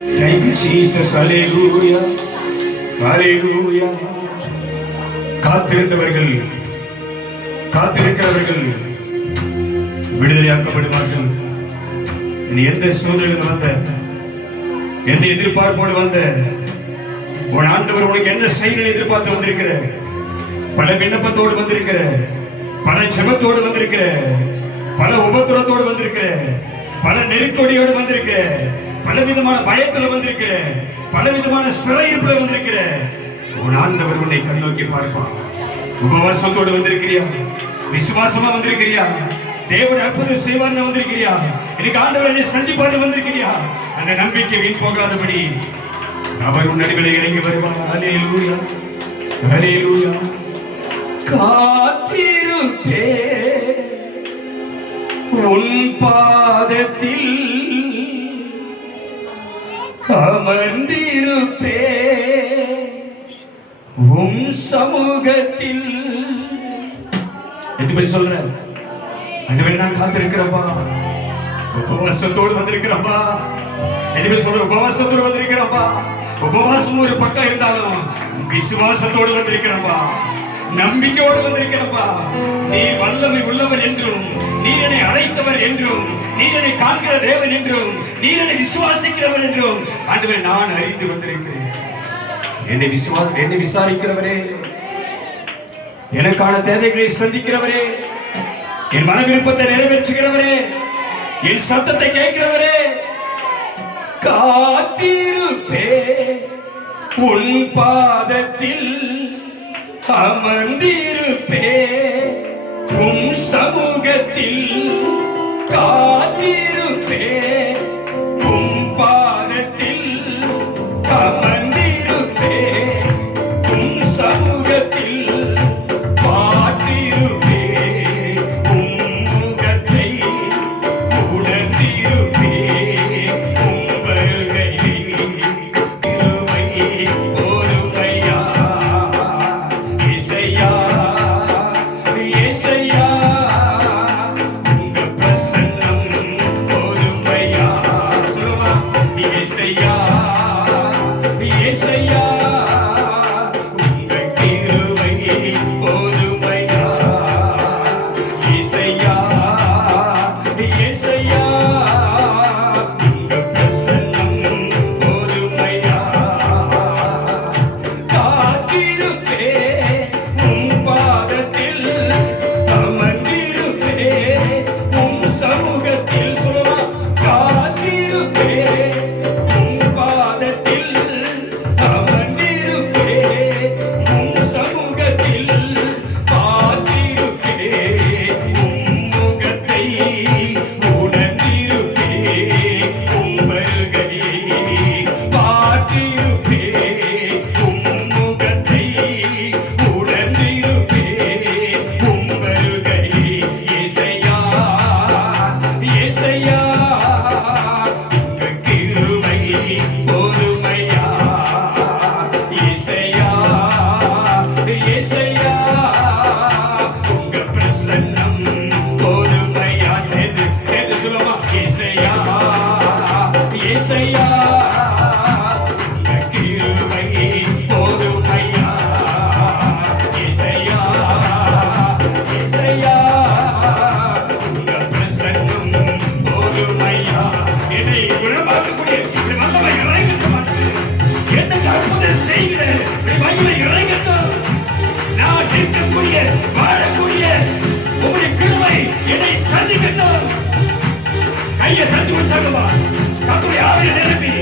Thank you, Jesus. Hallelujah. Hallelujah. காத்திருந்தவர்கள் காத்திருக்கிறவர்கள் விடுதலையாக்கப்படுவார்கள். நீ எந்த சூழ்நிலையில் வந்த, எந்த எதிர்பார்ப்போடு வந்த, உன் ஆண்டவர் உனக்கு என்ன செய்தி எதிர்பார்த்து வந்திருக்கிற, பல விண்ணப்பத்தோடு வந்திருக்கிற, பல ஜெபத்தோடு வந்திருக்கிற, பல உபத்திரத்தோடு வந்திருக்கிற, பல நெருக்கடியோடு வந்திருக்கிற, பல விதமான பயத்துல வந்திருக்கிற, பல விதமான சிறையிருப்புல வந்திருக்கிற உன் ஆண்டவர் உன்னை கண்ணோக்கி பார்ப்பான். உபவாசத்தோடு வந்திருக்கிறியா? விசுவாசமா வந்திருக்கிறியா? தேவன் அற்புதம் செய்வார்னு வந்திருக்கிறியா? இன்னைக்கு ஆண்டவர் என்னை சந்திப்பார்னு வந்திருக்கிறியா? அந்த நம்பிக்கை வீண் போகாதபடி அவர் உன் நடுவில் இறங்கி வருவார். ஹல்லேலூயா, ஹல்லேலூயா. காத்திருப்பே உன் பாதத்தில் அமர்ந்திருப்பே உம் சமூகத்தில். எதுவுமே சொல்ற அந்தவரை நான் காத்திருக்கிறப்பா, உபவாசத்தோடு வந்திருக்கிறப்பா. எதுவுமே சொல்ற உபவாசத்தோடு வந்திருக்கிறப்பா. உபவாசம் ஒரு பக்கம் இருந்தாலும் விசுவாசத்தோடு வந்திருக்கிறப்பா, நம்பிக்கையோடு வந்திருக்கிறப்பா. நீ வல்லமை உள்ளவர் என்றும், நீர் என்னை அழைத்தவர் என்றும், நீர் என்னை காண்கிற தேவன் என்றும், நீர் என்னை விசுவாசிக்கிறவர் என்றும் ஆண்டவரே நான் அறிந்து வந்திருக்கிறேன். என்னை விசாரிக்கிறவரே, எனக்கான தேவைகளை சந்திக்கிறவரே, என் மன விருப்பத்தை நிறைவேற்றுகிறவரே, என் சத்தத்தை கேட்கிறவரே, காத்திருப்பே உன் பாதத்தில் அமர்ந்திருப்பே உம் சமூகத்தில். காத்திருப்பே உம் பாதத்தில் அமர்ந்திருப்பே உம் சமூகத்தில். பார்த்திருப்பே உம் முகத்தை, உணர்ந்திருப்பே உம் வருகையை. இருமை பொறுமையா இசையா, இசையா உங்க பிரசன்னம் பொறுமையா. சொல்லுமா இசையா, இசையா உங்க கிருபை பொறுமையா. இசையா, இசையா உங்க பிரசன்னம் பொறுமையா. காத்திருப்பே உம் பாதத்தில் அமர்ந்திருப்பே உம் சமூகத்தில். சொல்லுமா காத்திருப்பே உம் பாதத்தில் அமர்ந்திருப்பே உம் சமூகத்தில். பார்த்திருப்பே உம் முகத்தை, உணர்ந்திருப்பே உம் வருகையை. பார்த்திருப்பே உம் முகத்தை, உணர்ந்திருப்பே உம் வருகையை. இசையா, இசையா உங்க கிருபை பொறுமையா. இசையா, இசையா உங்க பிரசன்னம் பொறுமையா. சேர்ந்து சேர்ந்து சொல்லுமா இசையா, இசையா உங்க கிருபை பொறுமையா. இசையா, இசையா உங்க பிரசன்னம் பொறுமையா. என்னை குணமாக்கக்கூடிய இப்படி வல்லமை இறங்கட்டும். என்னை அற்புதம் செய்கிற இப்படி வல்லமை இறங்கட்டும். நான் இருக்கக்கூடிய வாழக்கூடிய உங்களுடைய கிருபை என்னை சந்திக்கட்டும். கையை தட்டி உற்சாகமா கர்த்தருடைய ஆவியை நிரப்பி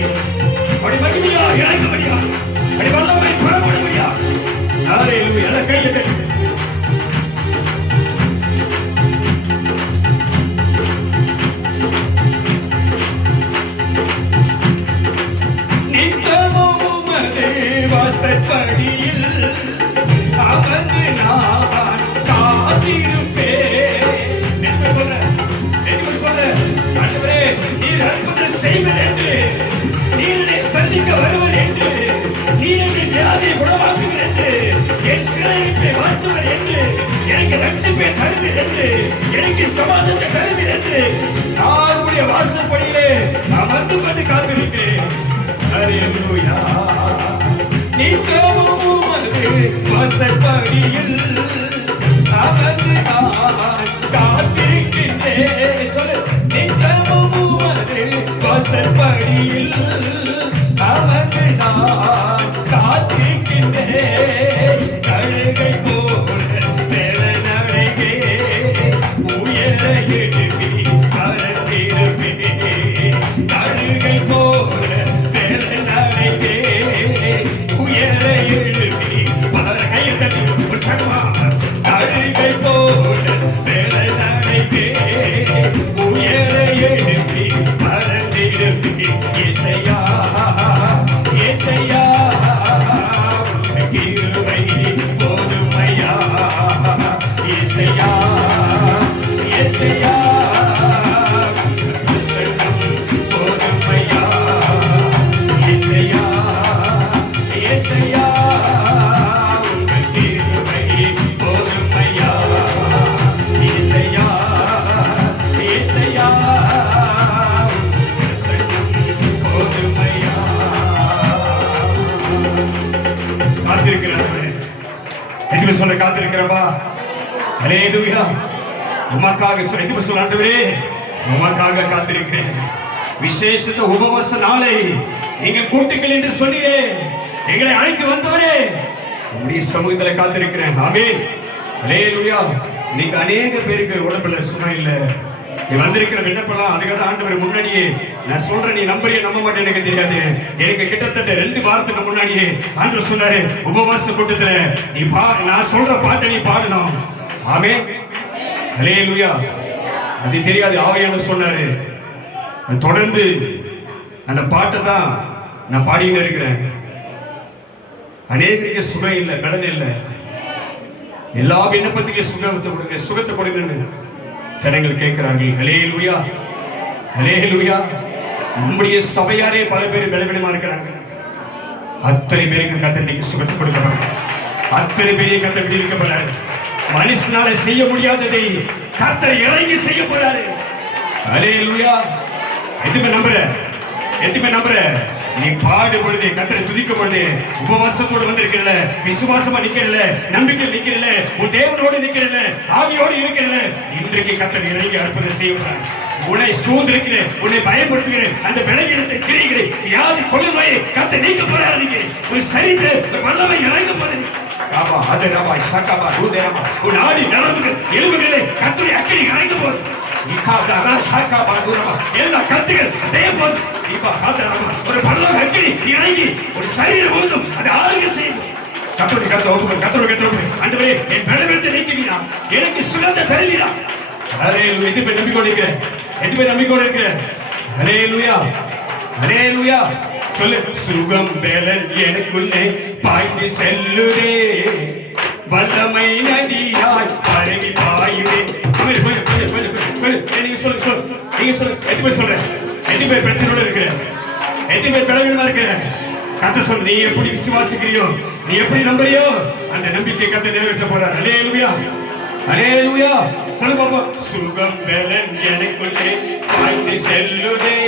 அப்படி மகிமையா இறங்க முடியா, அப்படி வல்லமை புறப்பட முடியா. ஹல்லேலூயா. எல்லாம் கையை தட்டி நித்தமும் உமது வாசற்படியில் அமர்ந்து நான் காத்திருப்பேன். என்ன சொல்ற, என்ன சொல்ற ஆண்டவரே, நீர் அற்புதம் செய்வர் என்று, நீர் என்னை சந்திக்க வருவர் என்று, நீர் என்னை வியாதியை குணமாக்குவர் என்று, என் சிறையிருப்பை மாற்றுவர் என்று, எனக்கு ரட்சிப்பை தருவீர் என்று, எனக்கு சமாதானத்தை தருவீர் என்று நான் வாசற்படியிலே அமர்ந்து கொண்டு காத்திருக்கிறேன். ஹல்லேலூயா. நித்தமும் உமது வாசற்படியில் அமர்ந்து நான் காத்திருக்கின்றேன். சொல்லு. நித்தமும் உமது வாசற்படியில் அமர்ந்து நான் காத்திருக்கின்றேன். கழுகை போல பெறநடைவே உயர எழுப்பி பறந்திடுவே. கழுகை போல பெறநடைவே உயர எழுப்பி பறகையதடி உற்சவமா. கழுகை போல பெறநடைவே உயர எழுப்பி பறந்திடுவே. இசையா இசையா கிருபை போதுமையா. இசையா இசையா போதுமையா. இசையா இசையா கிருபை போதுமையா. இசையா இசையா போதுமையா. காத்திருக்கிறேன். எதுவுமே சொல்ல காத்திருக்கிறப்பா. ஹல்லேலூயா. உமக்காக எதுவுமே சொல்ல ஆண்டவரே, உமக்காக காத்திருக்கிறேன். விசேஷத்த உபவாச நாளை நீங்க கூட்டுங்கள் என்று சொல்லியே எங்களை அழைத்து வந்தவரே, உங்களுடைய சமூகத்தில் காத்திருக்கிறேன். ஆமென். ஹல்லேலூயா. இன்னைக்கு அநேக பேருக்கு உடம்புல சுகம் இல்லை. நீ வந்திருக்கிற விண்ணப்பெல்லாம் அதுக்காக ஆண்டவர் முன்னாடியே நான் சொல்றேன். நீ நம்பறிய நம்ப மாட்டேன் எனக்கு தெரியாது. எனக்கு கிட்டத்தட்ட 2 வாரத்துக்கு முன்னாடியே ஆண்டவர் சொன்னாரு, உபவாச கூட்டத்துல நீ நான் சொல்ற பாட்டை நீ பாடணும். ஆமென். ஹல்லேலூயா. அது தெரியாது ஆவியானவர் சொன்னாரு. தொடர்ந்து அந்த பாட்டை தான் நான் பாடின்னு இருக்கிறேன். அநேகருக்கு சுகம் இல்லை, பலன் இல்லை. எல்லா விண்ணப்பத்துக்கும் சுகத்தை கொடுங்க, சுகத்தை கொடுங்கன்னு ஜனங்கள் கேட்கிறார்கள். ஹல்லேலூயா ஹல்லேலூயா. நம்முடைய சபையாரே பல பேர் பலவீனமா இருக்கிறாங்க. அத்தனை பேருக்கு கர்த்தர் இன்னைக்கு சுகத்தை கொடுக்கப்படுறாங்க. அத்தனை பேரையும் கர்த்தர் விடுவிக்கப்படுறாரு. மனுஷனால செய்ய முடியாததை கர்த்தர் இறங்கி செய்ய போறாரு. ஹல்லேலூயா. எதுமே நம்புற, எதுமே நம்புற. நீ பாடு பொழுது கர்த்தரை துதிக்கும் பொழுது உபவாசத்தோடு வந்திருக்கிறல, விசுவாசமா நிக்கிறல, நம்பிக்கை நிக்கிறல, உன் தேவனோடு நிக்கிறல, ஆவியோடு இருக்கிறல, இன்றைக்கு கர்த்தர் இறங்கி அற்புதம் செய்வார். உன்னை சூழ்ந்திருக்கிற, உன்னை பயப்படுத்துகிற அந்த பலவீனத்தை கிரிகளை வியாதி கொள்ளுமையை கர்த்தர் நீக்க போறாரு. நீங்க ஒரு சரித்திர ஒரு வல்லமை இறங்க போறீங்க. காபா அதரபா சகபா ரூதரபா உன் ஆடி நரம்புகள் எலும்புகளை கர்த்தருடைய அக்கினி இறங்க போகுது. நிகாதரா சகபா ரூதரபா எல்லா கத்துகள் தேவன் இப்ப காதரபா ஒரு பல்லவ அக்கினி இறங்கி ஒரு சரீரம் ஓதும் அது ஆளுகை செய்யும். கர்த்தருடைய கர்த்தர் ஓதும் கர்த்தருடைய கர்த்தர் ஆண்டவரே என் பலவீனத்தை நீக்குவீரா, எனக்கு சுகத்தை தருவீரா. ஹல்லேலூயா. எதுமே நம்பிக்கோடு இருக்கிறேன், எதுமே நம்பிக்கோடு இருக்கிறேன். ஹல்லேலூயா ஹல்லேலூயா. சொல்லு. சுகம் பலன் எனக்குள்ளே பாய்ந்து செல்லுதே, வல்லமை நதியாய் பரவி பாயுதே. நீங்க சொல்லுங்க, நீங்க சொல்லுங்க. எதுமே சொல்றேன், எதுமே பிரச்சனையோட இருக்கிற, எதுமே பலவீனமா இருக்கிற கர்த்தர் சொல். நீ எப்படி விசுவாசிக்கிறியோ, நீ எப்படி நம்புறியோ அந்த நம்பிக்கை கர்த்தர் நிறைவேற்ற போறார். ஹல்லேலூயா ஹல்லேலூயா. சொல்லு பாப்பா. சுகம் பலன் எனக்குள்ளே பாய்ந்து செல்லுதே,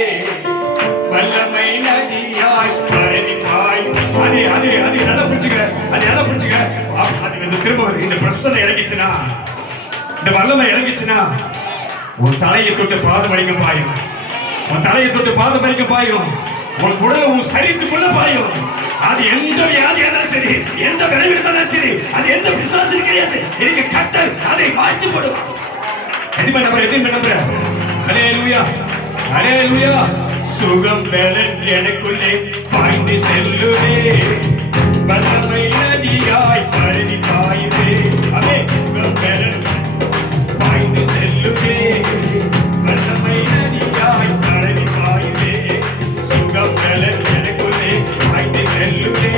வல்லமை நதியாய் பரவி பாயும். அது அது அது நல்லா புரிஞ்சுக்க, அது நல்லா புரிஞ்சுக்க. அது திரும்ப இந்த பிரச்சனை இறங்கிச்சுன்னா, இந்த வல்லமை இறங்கிச்சுன்னா உன் தலையை தொட்டு பாதம் வரைக்கும் பாயும், உன் தலையை தொட்டு பாதம் வரைக்கும் பாயும், உன் உடலை உன் சரீரத்துக்குள்ள பாயும். அது எந்த வியாதியா இருந்தாலும் சரி, எந்த விளைவிடம் இருந்தாலும் சரி, அது எந்த பிசாசு இருக்கிறியா சரி, எனக்கு கர்த்தர் அதை மாற்றி போடுவான். எதுமே நம்புற, எதுமே நம்புற. ஹல்லேலூயா ஹல்லேலூயா. சுகம் பலன் எனக்குள்ளே பாய்ந்து செல்லுதே, வல்லமை நதியாய் பரவி பாயுதே. அவே சுகம் பலன் பாய்ந்து செல்லுதே, வல்லமை நதியாய் பரவி பாயுதே. சுகம் பலன் எனக்குள்ளே பாய்ந்து செல்லுதே,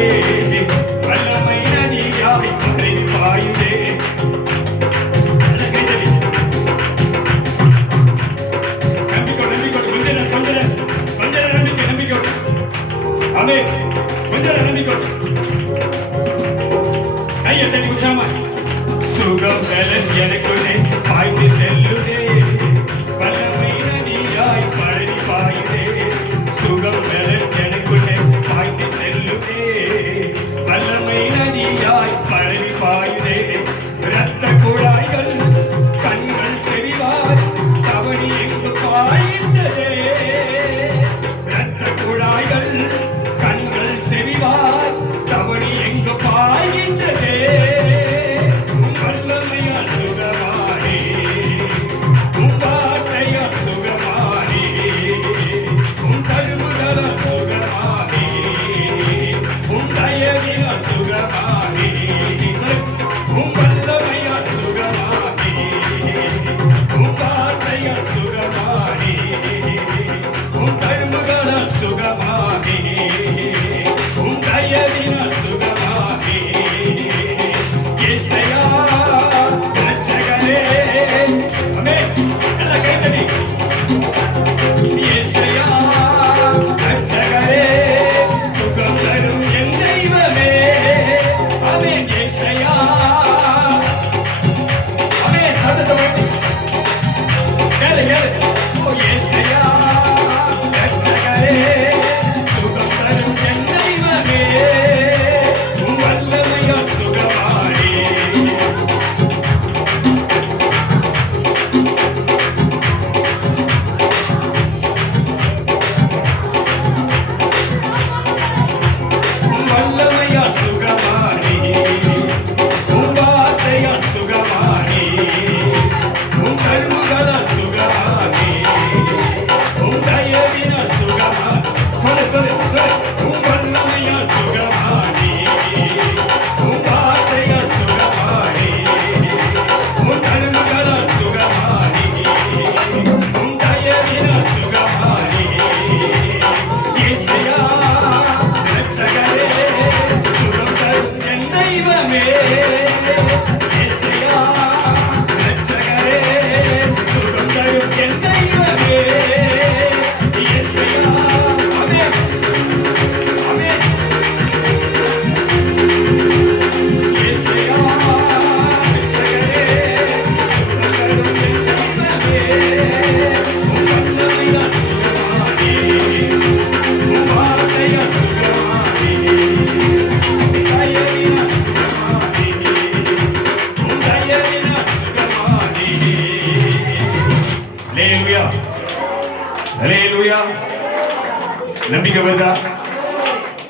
வல்லமை நதியாய் பரவி பாயுதே. சுகம் பலன் எனக்குள்ளே பாய்ந்து செல்லுதே, வல்லமை நதியாய் பரவி பாயுதே. சுகம் பலன் எனக்குள்ளே பாய்ந்து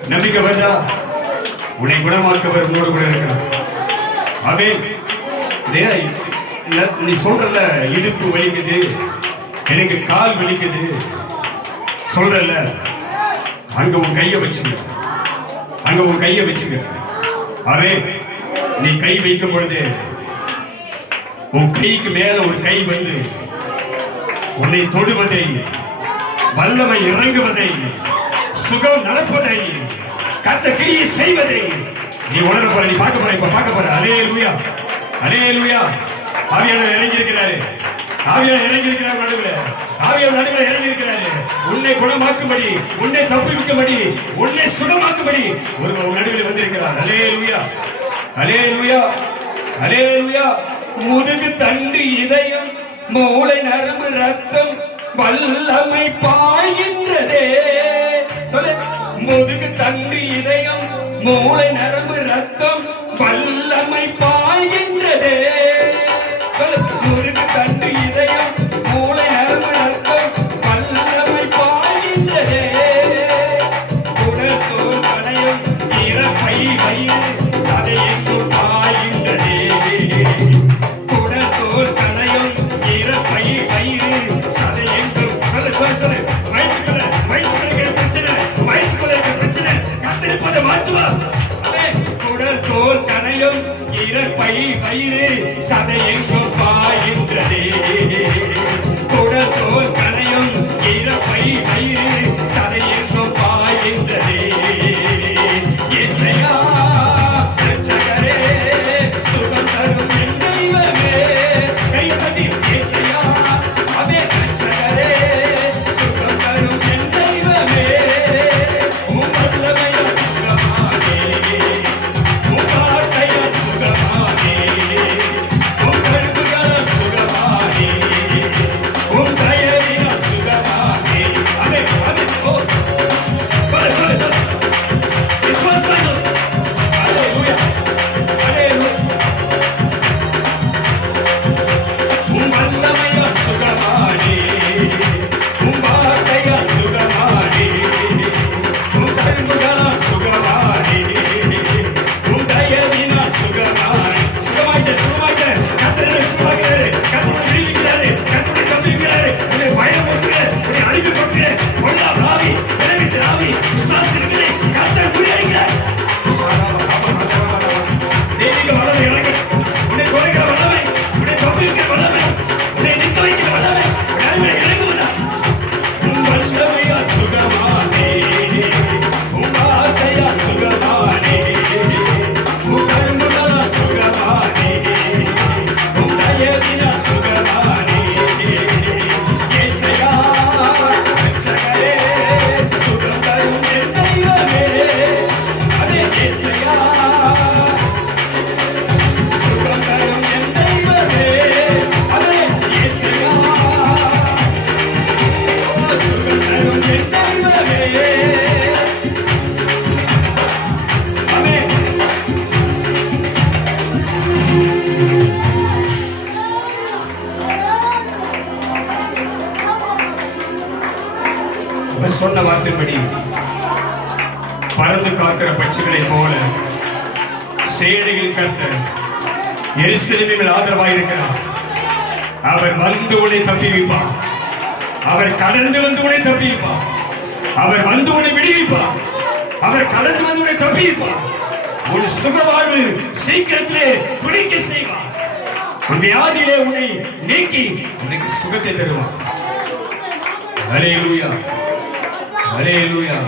நம்பிக்கை வருதா? உன்னை குணமாக்கவர் உன்னோடு கூட இருக்கிறார். ஆமென். நீ சொல்றல, இடுப்பு வலிக்குது, எனக்கு கால் வலிக்குது சொல்றல, அங்க உன் கையை வச்சுக்க, அங்க உன் கையை வச்சுக்க. ஆமென். நீ கை வைக்கும் பொழுது உன் கைக்கு மேல ஒரு கை வந்து உன்னை தொடுவதை, வல்லமை இறங்குவதை, சுகம் நடப்பதை, கர்த்தர் கிரியை செய்வதை நீ உணர போற, நீ பார்க்க போற, இப்ப பார்க்க போற. அல்லேலூயா, அல்லேலூயா. ஆவியானவர் இறங்கி இருக்கிறாரு, ஆவியானவர் இறங்கி இருக்கிறார் நடுவுல, ஆவியானவர் நடுவுல இறங்கி இருக்கிறாரு. உன்னை குணமாக்கும்படி, உன்னை தப்புவிக்கும்படி, உன்னை சுகமாக்கும்படி ஒருவர் நடுவில் வந்திருக்கிறார். அல்லேலூயா, அல்லேலூயா, அல்லேலூயா. முதுகு தண்டு இதயம் மூளை நரம்பு ரத்தம் வல்லமை பாய்கின்றதே. சொல்லு. முதுகு தண்டு இதயம் மூளை நரம்பு ரத்தம் வல்லமை பாய்கின்றதே. சொல்லு. முதுகு தண்டு இதயம் மூளை நரம்பு ரத்தம் வல்லமை பாய்கின்றதே. குடல் தோல் கணையம் இறப்பை வயிறு சதையெங்கும் பாய்கின்றதே. குடல் தோல் கணையம் இறப்பை வயிறு சதையெங்கும். சொல்லு சொல்லு சொல்லு. வயிற்றுக்குள்ள, வயிற்றுக்குள்ள பிரச்சனை, வயிற்றுக்குள்ள பிரச்சனை கத்திருப்பதை மாற்றுவா. குடல் தோல் கணையம் இறப்பை வயிறு சதையெங்கும் பாய்கின்றதே. குடல் தோல் கணையம் இறப்பை வயிறு சதையெங்கும் பாய்கின்றதே. இசையா ரட்சகரே, சுகம் தரும் என் தெய்வமே. கையை தட்டி இசையா, அவே ரட்சகரே, சுகம் தரும் என் தெய்வமே. உம் வல்லமையால் சுகமானே, உம் வார்த்தையால் சுகமானே, உம் கருவியால் சுகமானே, உம் தயவினால் சுகமானே. அவே அவே ஓ சொல்லு சொல்லு சொல்லு. விசுவாசமாய் சொல்லு. அல்லேலூயா, அல்லேலூயா. உம் வல்லமையால் சுகமானே, உம் வார்த்தையால் சுகமானே, உம் கருவியால் சுகமானே, உம் தயவினால் சுகமானே. சுகமாயிட்ட, சுகமாயிட்ட. கர்த்தரை சுகமாக்குறாரு, கர்த்தரை விடுவிக்கிறாரு, கர்த்தரை தப்புவிக்கிறாரு. உன்னை பயமுறுத்துகிறார், உன்னை அழிவு கொடுக்கிறார். பொல்லாத ஆவி, விளைவித்த ஆவி, விசுவாசிக்கிறதை கர்த்தர் முறியடிக்கிறார். தெய்வீக வல்லமை இறங்கு. உன்னை தொலைக்கிற வல்லமை, உன்னை தப்புவிக்கிற வல்லமை, உன்னை நிற்க வைக்கிற வல்லமை உன் அருகிலே இறங்குவதா. உம் வல்லமையால் சுகமானே, உம் வார்த்தையால் சுகமானே, உம் கரும்புகளால் சுகமானே, உம் தயவினால் சுகமானே. இயேசையா ரட்சகரே, சுகம் தரும் என் தெய்வமே. அதே இயேசையா, சுகம் தரும் என் தெய்வமே. அதே இயேசையா, சுகம் தரும் என் தெய்வமே. ஆமென். அவர் சொன்ன வார்த்தைப்படி பறந்து காக்கிற பட்சிகளைப் போல சேனைகளின் கர்த்தர் எருசலேமில் ஆதரவாயிருக்கிறார். அவர் வந்து உன்னை தப்புவிப்பார், அவர் கடந்து வந்து உன்னை தப்புவிப்பார், அவர் வந்து உன்னை விடுவிப்பார், அவர் கடந்து வந்து உன்னை தப்புவிப்பார். உன் சுகவாழ்வு சீக்கிரத்திலே துடிக்க செய்வார். உன் வியாதியிலே உன்னை நீக்கி உனக்கு சுகத்தை தருவார். அல்லேலூயா, அல்லேலூயா.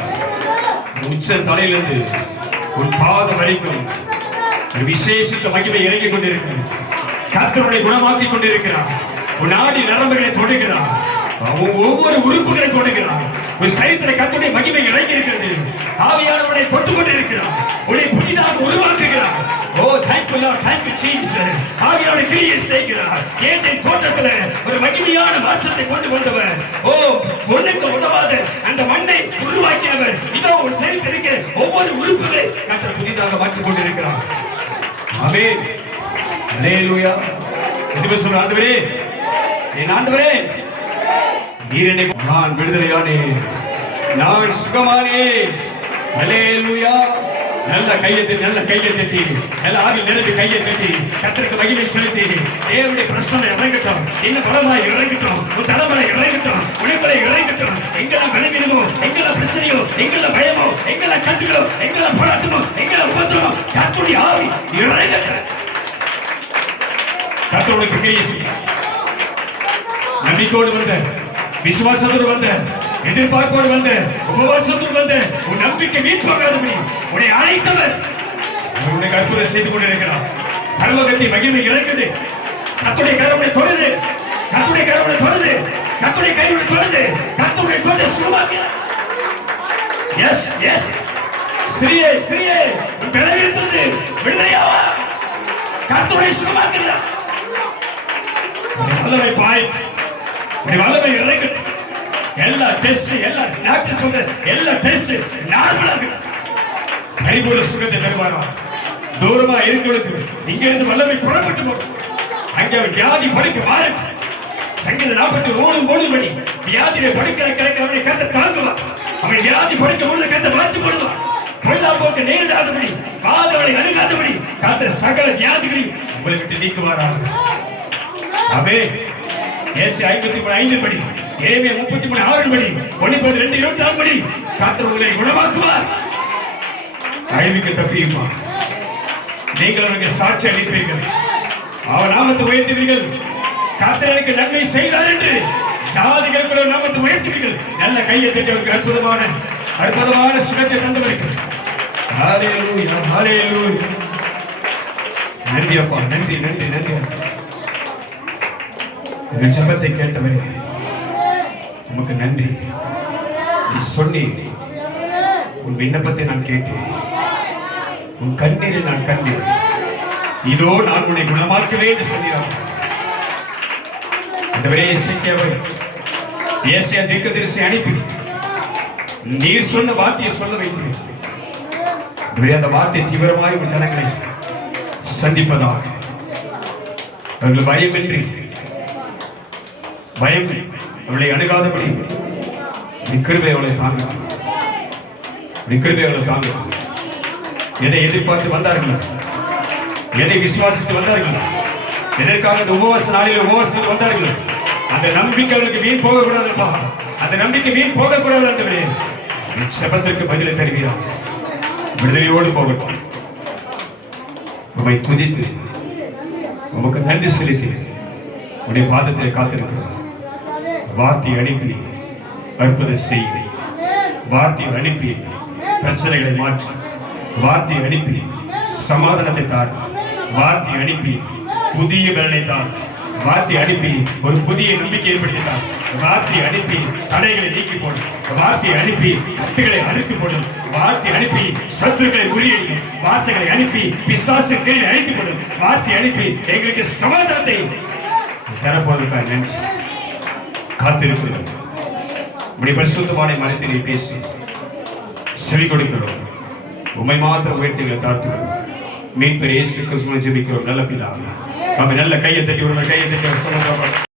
உச்ச தலையிலிருந்து உன் பாதம் வரைக்கும் ஒரு விசேஷித்த மகிமை இறங்கிக் கொண்டிருக்கிறது. கர்த்தருடைய குணமாக்கிக் கொண்டிருக்கிறார். உன் நாடி நரம்புகளை தொடுகிறார், ஒவ்வொரு உறுப்புகளை தொடுகிறார். உன் சரீரத்திலே கர்த்தருடைய மகிமை இறங்கி இருக்கிறது. ஆவியானவரை தொட்டுக் கொண்டிருக்கிறார், உன்னை புதிதாக உருவாக்குகிறார். ஓ thank you Lord, thank you Jesus. ஆவியானவர் கிரியை செய்கிறார். ஏதேன் தோட்டத்திலே ஒரு மகிமையான மாற்றத்தை கொண்டு வந்தவர். ஓ பொண்ணுக்கு உதவாத அந்த மண்ணை உருவாக்கியவர். இதோ உன் சரீரத்தில் இருக்கிற ஒவ்வொரு உறுப்புகளை கர்த்தர் புதிதாக மாற்றிக் கொண்டிருக்கிறார். ஆமென், அல்லேலூயா. என்று சொல்ற ஆண்டவரே, என் ஆண்டவரே, நீர் என்னை நான் விடுதலையானே, நான் சுகமானே, அல்லேலூயா. நல்ல கையை தட்டி நல்ல ஆவி நிரம்பி கையை தட்டி கர்த்தருக்கு மகிமை செலுத்தி தேவனுடைய பிரசன்னம் இறங்கட்டும். இன்னும் பலமாய் இறங்கட்டும். உன் தலைமுறை இறங்கட்டும். உழைப்பலை இறங்கட்டும். எங்கெல்லாம் விளங்கிடுமோ, எங்கெல்லாம் பிரச்சனையோ, எங்கெல்லாம் பயமோ, எங்கெல்லாம் கட்டுகளோ, எங்கெல்லாம் போராட்டமோ, எங்கெல்லாம் உபத்திரமோ, கர்த்தருடைய ஆவி இறங்கட்டும். கர்த்தருக்கு கிரியை செய்ய நம்பிக்கையோடு வந்த, விசுவாசத்தோடு வந்த, எதிர்பார்ப்போடு வந்த, உபவாசத்தோடு வந்த, உன் நம்பிக்கை வீண் போகாதபடி உன்னை அழைத்தவர் உன்னை அற்புதம் செய்து கொண்டிருக்கிறார். பரலோகத்தை மகிமை இறங்குது. கர்த்தருடைய கரவுடைய தொழுது, கர்த்தருடைய கரவுடைய தொழுது, கர்த்தருடைய கையுடைய தொழுது, கர்த்தருடைய தொழுது சுகமாக்கிறார். எஸ் எஸ் ஸ்ரீயே ஸ்ரீயே உன் பலவீனத்திலிருந்து விடுதலையாவா. கர்த்தருடைய சுகமாக்கிறார். வல்லமை பாய், வல்லமை இறங்கட்டும். எல்லா டெஸ்ட், எல்லா டாக்டர் சொல்ற எல்லா டெஸ்ட் நார்மலா இருக்கு. பரிபூர்ண சுகத்தை தருவாரா. தூரமா இருக்கிறவங்களுக்கு இங்க இருந்து வல்லமை புறப்பட்டு போகும். அங்கே வியாதி படுக்க மாறட்டும். சங்கீத 43 மணி வியாதியில படுக்கிற கிடைக்கிறவனை கத்த தாங்குவார். அவன் வியாதி படுக்க பொழுது கத்த மாற்றி போடுவான். பொல்லா போக்கு நேரிடாதபடி, பாதவனை அணுகாதபடி கத்த சகல வியாதிகளையும் உங்களை விட்டு நீக்குவாராக. அவே ஏசி 53:5 படி, எரேமியா 33:6 படி, 1:2:24 படி கர்த்தர் உங்களை குணமாக்குவார். அழிவுக்கு தப்பியுமா நீங்கள் அவருக்கு சாட்சி அளிப்பீர்கள். அவர் நாமத்தை உயர்த்துவீர்கள். கர்த்தர் எனக்கு நன்மை செய்தார் என்று ஜாதிகள் கூட நாமத்தை உயர்த்துவீர்கள். நல்ல கையை தட்டி அவருக்கு அற்புதமான சுகத்தை தந்தவர்கள். ஹalleluya ஹalleluya. நன்றி அப்பா, நன்றி நன்றி நன்றி. என் ஜெபத்தை கேட்டவரே உமக்கு நன்றி. நீ சொன்னி உன் விண்ணப்பத்தை நான் கேட்டேன். உன் கண்ணீரை நான் கண்டேன். இதோ நான் உன்னை குணமாக்குவேன் என்று சொன்னார். ஆண்டவரே, ஏசாயா தீர்க்கதரிசியை அனுப்பி நீர் சொன்ன வார்த்தையை சொல்ல வைத்தேன். அந்த வார்த்தை தீவிரமாய் உன் ஜனங்களை சந்திப்பதாக. அவர்கள் பயமின்றி, பயம் அவளை அணுகாதபடி கிருபை அவளை தாங்க, கிருபை அவளை தாங்க. எதை எதிர்பார்த்து வந்தார்கள், எதை விசுவாசித்து வந்தார்கள், எதற்காக இந்த உபவாச நாளில் உபவாசத்தில் வந்தார்கள், அந்த நம்பிக்கை அவளுக்கு வீண் போகக்கூடாதுப்பா. அந்த நம்பிக்கை வீண் போகக்கூடாது. ஆண்டவரே, ஜெபத்திற்கு பதிலை தருவீராக. விடுதலையோடு போகட்டும். உம்மை துதித்து உமக்கு நன்றி செலுத்தி உடைய பாதத்தில் காத்திருக்கிறோம். வார்த்தை அனுப்பி அற்புதம் செய்ய, வார்த்தை அனுப்பி பிரச்சனைகளை மாற்றி, வார்த்தை அனுப்பி சமாதானத்தை தார், வார்த்தை அனுப்பி புதிய பலனை தார், வார்த்தை அனுப்பி ஒரு புதிய நம்பிக்கை ஏற்படுத்தினார், வார்த்தை அனுப்பி தடைகளை நீக்கி போடும், வார்த்தை அனுப்பி கட்டுகளை அழித்து போடும், வார்த்தை அனுப்பி சத்துருக்களை முறியடிக்கும், வார்த்தைகளை அனுப்பி பிசாசு கீழே அழித்து போடும், வார்த்தை அனுப்பி எங்களுக்கு சமாதானத்தை தரப்போவதற்காக நன்றி. காத்திருக்கிறோம். உடைய பரிசுத்தமான மனத்திலே பேசி செவி கொடுக்கிறோம். உம்மை மாத்திரம் உயர்த்திகளை தாழ்த்துகிறோம். மீட்பர் இயேசு கிறிஸ்துவை ஜெபிக்கிறோம் நல்ல பிதாவே. நல்ல கையை தட்டி ஒரு கையை தட்டி